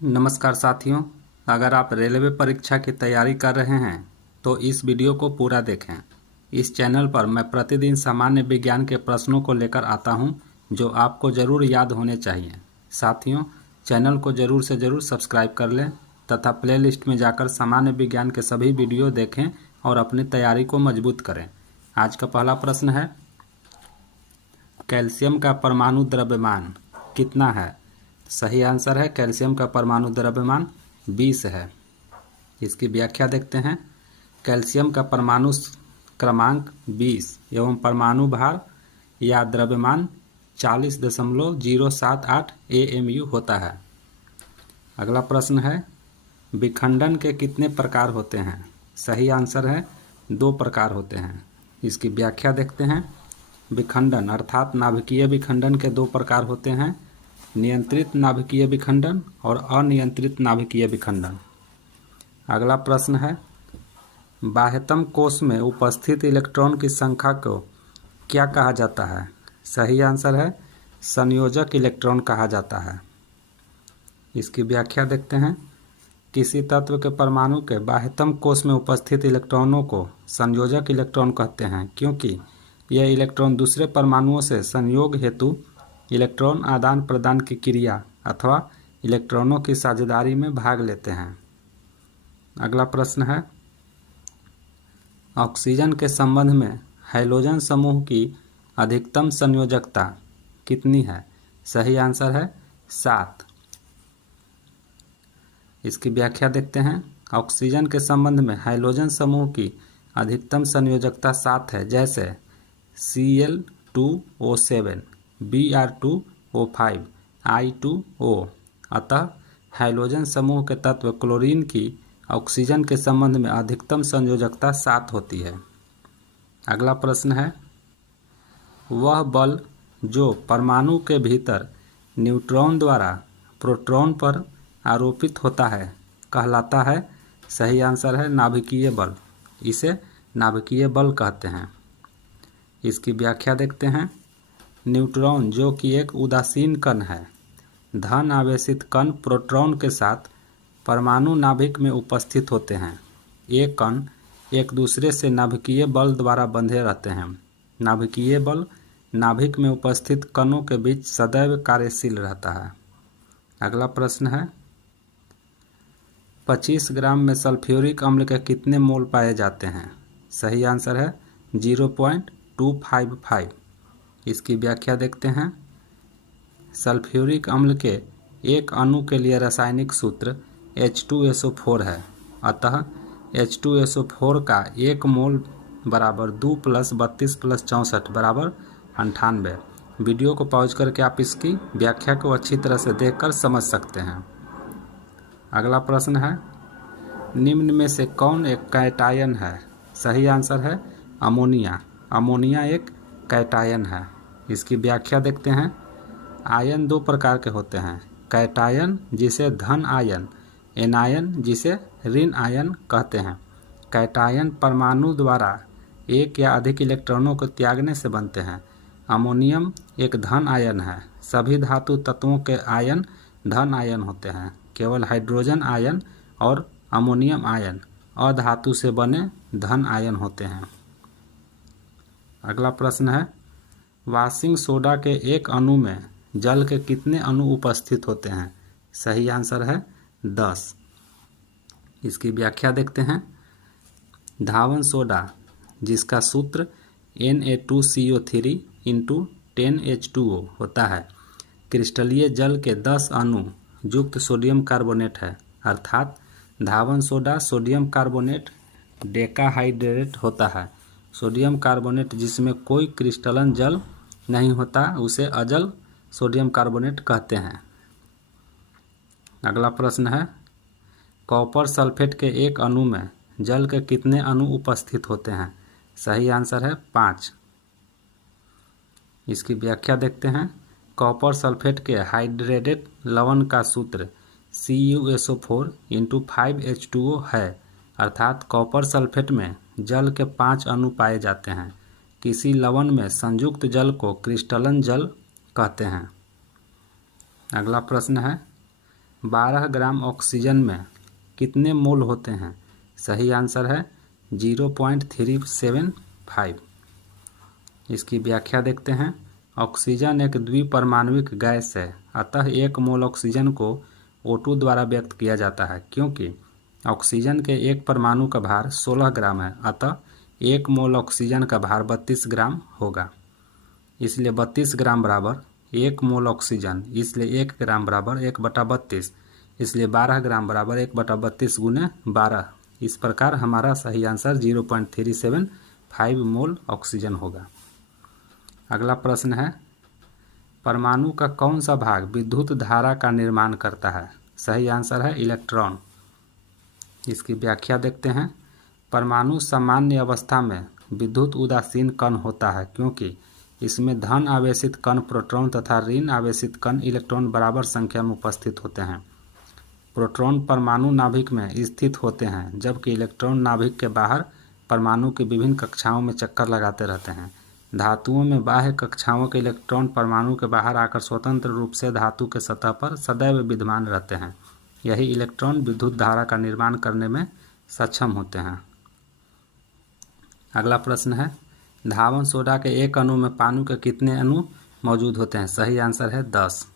नमस्कार साथियों, अगर आप रेलवे परीक्षा की तैयारी कर रहे हैं तो इस वीडियो को पूरा देखें। इस चैनल पर मैं प्रतिदिन सामान्य विज्ञान के प्रश्नों को लेकर आता हूं जो आपको ज़रूर याद होने चाहिए। साथियों, चैनल को ज़रूर से ज़रूर सब्सक्राइब कर लें तथा प्लेलिस्ट में जाकर सामान्य विज्ञान के सभी वीडियो देखें और अपनी तैयारी को मजबूत करें। आज का पहला प्रश्न है, कैल्शियम का परमाणु द्रव्यमान कितना है? सही आंसर है कैल्शियम का परमाणु द्रव्यमान 20 है। इसकी व्याख्या देखते हैं। कैल्शियम का परमाणु क्रमांक 20 एवं परमाणु भार या द्रव्यमान 40.078 AMU होता है। अगला प्रश्न है, विखंडन के कितने प्रकार होते हैं? सही आंसर है 2 प्रकार होते हैं। इसकी व्याख्या देखते हैं। विखंडन अर्थात नाभिकीय विखंडन के 2 प्रकार होते हैं, नियंत्रित नाभिकीय विखंडन और अनियंत्रित नाभिकीय विखंडन। अगला प्रश्न है, बाह्यतम कोश में उपस्थित इलेक्ट्रॉन की संख्या को क्या कहा जाता है? सही आंसर है संयोजक इलेक्ट्रॉन कहा जाता है। इसकी व्याख्या देखते हैं। किसी तत्व के परमाणु के बाह्यतम कोश में उपस्थित इलेक्ट्रॉनों को संयोजक इलेक्ट्रॉन कहते हैं, क्योंकि यह इलेक्ट्रॉन दूसरे परमाणुओं से संयोग हेतु इलेक्ट्रॉन आदान प्रदान की क्रिया अथवा इलेक्ट्रॉनों की साझेदारी में भाग लेते हैं। अगला प्रश्न है, ऑक्सीजन के संबंध में हैलोजन समूह की अधिकतम संयोजकता कितनी है? सही आंसर है 7। इसकी व्याख्या देखते हैं। ऑक्सीजन के संबंध में हैलोजन समूह की अधिकतम संयोजकता 7 है, जैसे Cl2O7, Br2O5, I2O। अतः हैलोजन समूह के तत्व क्लोरीन की ऑक्सीजन के संबंध में अधिकतम संयोजकता 7 होती है। अगला प्रश्न है, वह बल जो परमाणु के भीतर न्यूट्रॉन द्वारा प्रोटॉन पर आरोपित होता है कहलाता है? सही आंसर है नाभिकीय बल। इसे नाभिकीय बल कहते हैं। इसकी व्याख्या देखते हैं। न्यूट्रॉन जो कि एक उदासीन कण है, धन आवेशित कण प्रोटॉन के साथ परमाणु नाभिक में उपस्थित होते हैं। ये कण एक दूसरे से नाभिकीय बल द्वारा बंधे रहते हैं। नाभिकीय बल नाभिक में उपस्थित कणों के बीच सदैव कार्यशील रहता है। अगला प्रश्न है, 25 ग्राम में सल्फ्यूरिक अम्ल के कितने मोल पाए जाते हैं? सही आंसर है 0.255। इसकी व्याख्या देखते हैं। सल्फ्यूरिक अम्ल के एक अणु के लिए रासायनिक सूत्र H2SO4 है। अतः H2SO4 का 1 मोल बराबर 2 + 32 + 64 बराबर 98। वीडियो को पॉज करके आप इसकी व्याख्या को अच्छी तरह से देखकर समझ सकते हैं। अगला प्रश्न है, निम्न में से कौन एक कैटायन है? सही आंसर है अमोनिया। अमोनिया एक कैटायन है। इसकी व्याख्या देखते हैं। आयन 2 प्रकार के होते हैं, कैटायन जिसे धन आयन, एनायन जिसे ऋण आयन कहते हैं। कैटायन परमाणु द्वारा एक या अधिक इलेक्ट्रॉनों को त्यागने से बनते हैं। अमोनियम एक धन आयन है। सभी धातु तत्वों के आयन धन आयन होते हैं। केवल हाइड्रोजन आयन और अमोनियम आयन अधातु से बने धन आयन होते हैं। अगला प्रश्न है, वाशिंग सोडा के एक अणु में जल के कितने अणु उपस्थित होते हैं? सही आंसर है 10। इसकी व्याख्या देखते हैं। धावन सोडा जिसका सूत्र Na2CO3 × 10H2O होता है, क्रिस्टलीय जल के 10 अणु युक्त सोडियम कार्बोनेट है। अर्थात धावन सोडा सोडियम कार्बोनेट डेकाहाइड्रेट होता है। सोडियम कार्बोनेट जिसमें कोई क्रिस्टलन जल नहीं होता उसे अजल सोडियम कार्बोनेट कहते हैं। अगला प्रश्न है, कॉपर सल्फेट के एक अणु में जल के कितने अणु उपस्थित होते हैं? सही आंसर है 5। इसकी व्याख्या देखते हैं। कॉपर सल्फेट के हाइड्रेटेड लवण का सूत्र CuSO4 × 5H2O है। अर्थात कॉपर सल्फेट में जल के 5 अणु पाए जाते हैं। किसी लवण में संयुक्त जल को क्रिस्टलन जल कहते हैं। अगला प्रश्न है, 12 ग्राम ऑक्सीजन में कितने मोल होते हैं? सही आंसर है 0.375। इसकी व्याख्या देखते हैं। ऑक्सीजन एक द्विपरमाणुविक गैस है, अतः 1 मोल ऑक्सीजन को O2 द्वारा व्यक्त किया जाता है। क्योंकि ऑक्सीजन के एक परमाणु का भार 16 ग्राम है, अतः 1 मोल ऑक्सीजन का भार 32 ग्राम होगा। इसलिए 32 ग्राम बराबर 1 मोल ऑक्सीजन, इसलिए 1 ग्राम बराबर 1/32, इसलिए 12 ग्राम बराबर 1/32 गुने 12। इस प्रकार हमारा सही आंसर 0.375 मोल ऑक्सीजन होगा। अगला प्रश्न है, परमाणु का कौन सा भाग विद्युत धारा का निर्माण करता है? सही आंसर है इलेक्ट्रॉन। इसकी व्याख्या देखते हैं। परमाणु सामान्य अवस्था में विद्युत उदासीन कण होता है, क्योंकि इसमें धन आवेशित कण प्रोटॉन तथा ऋण आवेशित कण इलेक्ट्रॉन बराबर संख्या में उपस्थित होते हैं। प्रोटॉन परमाणु नाभिक में स्थित होते हैं, जबकि इलेक्ट्रॉन नाभिक के बाहर परमाणु की विभिन्न कक्षाओं में चक्कर लगाते रहते हैं। धातुओं में बाह्य कक्षाओं के इलेक्ट्रॉन परमाणु के बाहर आकर स्वतंत्र रूप से धातु के सतह पर सदैव विद्यमान रहते हैं। यही इलेक्ट्रॉन विद्युत धारा का निर्माण करने में सक्षम होते हैं। अगला प्रश्न है, धावन सोडा के एक अणु में पानी के कितने अणु मौजूद होते हैं? सही आंसर है 10।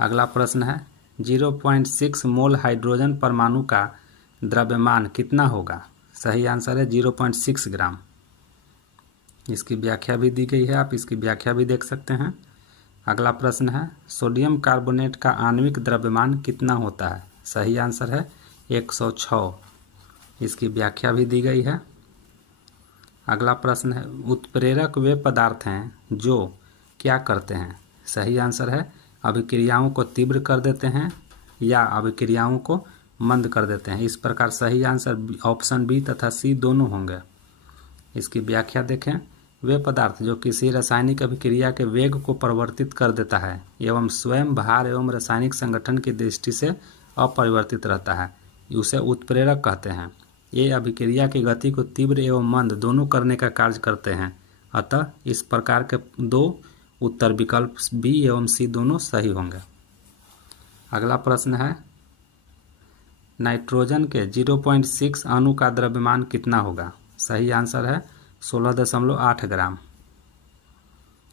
अगला प्रश्न है, 0.6 मोल हाइड्रोजन परमाणु का द्रव्यमान कितना होगा? सही आंसर है 0.6 ग्राम। इसकी व्याख्या भी दी गई है, आप इसकी व्याख्या भी देख सकते हैं। अगला प्रश्न है, सोडियम कार्बोनेट का आणविक द्रव्यमान कितना होता है? सही आंसर है 106। इसकी व्याख्या भी दी गई है। अगला प्रश्न है, उत्प्रेरक वे पदार्थ हैं जो क्या करते हैं? सही आंसर है अभिक्रियाओं को तीव्र कर देते हैं या अभिक्रियाओं को मंद कर देते हैं। इस प्रकार सही आंसर ऑप्शन बी तथा सी दोनों होंगे। इसकी व्याख्या देखें। वे पदार्थ जो किसी रासायनिक अभिक्रिया के वेग को परिवर्तित कर देता है एवं स्वयं भार एवं रासायनिक संगठन की दृष्टि से अपरिवर्तित रहता है, उसे उत्प्रेरक कहते हैं। ये अभिक्रिया की गति को तीव्र एवं मंद दोनों करने का कार्य करते हैं। अतः इस प्रकार के दो उत्तर विकल्प बी एवं सी दोनों सही होंगे। अगला प्रश्न है, नाइट्रोजन के 0.6 अणु का द्रव्यमान कितना होगा? सही आंसर है 16.8 ग्राम।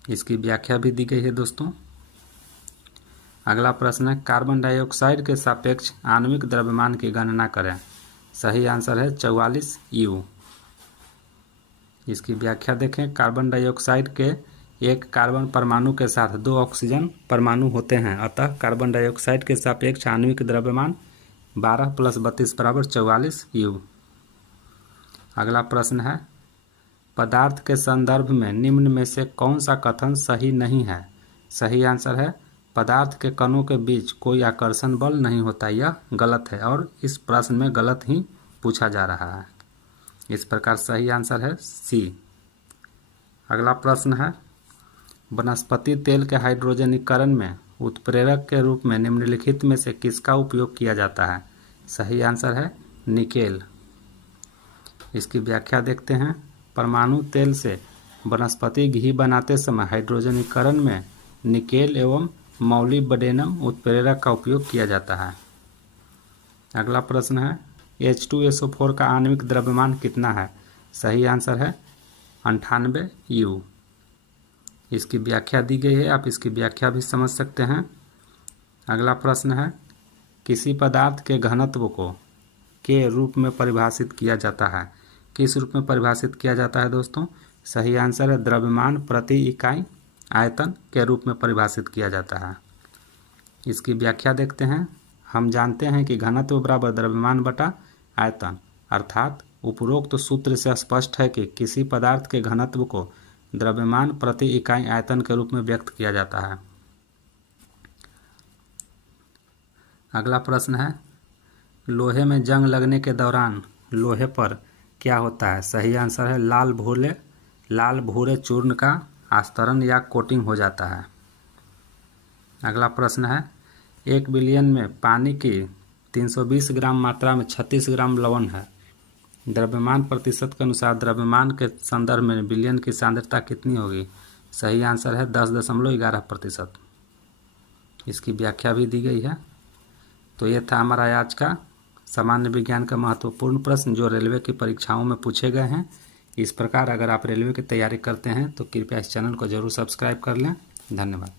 इसकी व्याख्या भी दी गई है दोस्तों। अगला प्रश्न है, कार्बन डाइऑक्साइड के सापेक्ष आणविक द्रव्यमान की गणना करें। सही आंसर है 44 U। इसकी व्याख्या देखें। कार्बन डाइऑक्साइड के एक कार्बन परमाणु के साथ 2 ऑक्सीजन परमाणु होते हैं, अतः कार्बन डाइऑक्साइड के सापेक्ष आणविक द्रव्यमान 12 + 32 = 44 U। अगला प्रश्न है, पदार्थ के संदर्भ में निम्न में से कौन सा कथन सही नहीं है? सही आंसर है पदार्थ के कणों के बीच कोई आकर्षण बल नहीं होता। यह गलत है और इस प्रश्न में गलत ही पूछा जा रहा है। इस प्रकार सही आंसर है सी। अगला प्रश्न है, वनस्पति तेल के हाइड्रोजनीकरण में उत्प्रेरक के रूप में निम्नलिखित में से किसका उपयोग किया जाता है? सही आंसर है निकेल। इसकी व्याख्या देखते हैं। परमाणु तेल से वनस्पति घी बनाते समय हाइड्रोजनीकरण में निकेल एवं मॉलिब्डेनम उत्प्रेरक का उपयोग किया जाता है। अगला प्रश्न है, H2SO4 का आणविक द्रव्यमान कितना है? सही आंसर है 98 U। इसकी व्याख्या दी गई है, आप इसकी व्याख्या भी समझ सकते हैं। अगला प्रश्न है, किसी पदार्थ के घनत्व को के रूप में परिभाषित किया जाता है। किस रूप में परिभाषित किया जाता है दोस्तों? सही आंसर है द्रव्यमान प्रति इकाई आयतन के रूप में परिभाषित किया जाता है। इसकी व्याख्या देखते हैं। हम जानते हैं कि घनत्व बराबर द्रव्यमान बटा आयतन, अर्थात उपरोक्त सूत्र से स्पष्ट है कि किसी पदार्थ के घनत्व को द्रव्यमान प्रति इकाई आयतन के रूप में व्यक्त किया जाता है। अगला प्रश्न है, लोहे में जंग लगने के दौरान लोहे पर क्या होता है? सही आंसर है लाल भूरे चूर्ण का आस्तरण या कोटिंग हो जाता है। अगला प्रश्न है, 1 बिलियन में पानी की 320 ग्राम मात्रा में 36 ग्राम लवण है। द्रव्यमान प्रतिशत के अनुसार द्रव्यमान के संदर्भ में बिलियन की सांद्रता कितनी होगी? सही आंसर है 10.11%। इसकी व्याख्या भी दी गई है। तो ये था हमारा आज का सामान्य विज्ञान का महत्वपूर्ण प्रश्न जो रेलवे की परीक्षाओं में पूछे गए हैं। इस प्रकार अगर आप रेलवे की तैयारी करते हैं तो कृपया इस चैनल को जरूर सब्सक्राइब कर लें। धन्यवाद।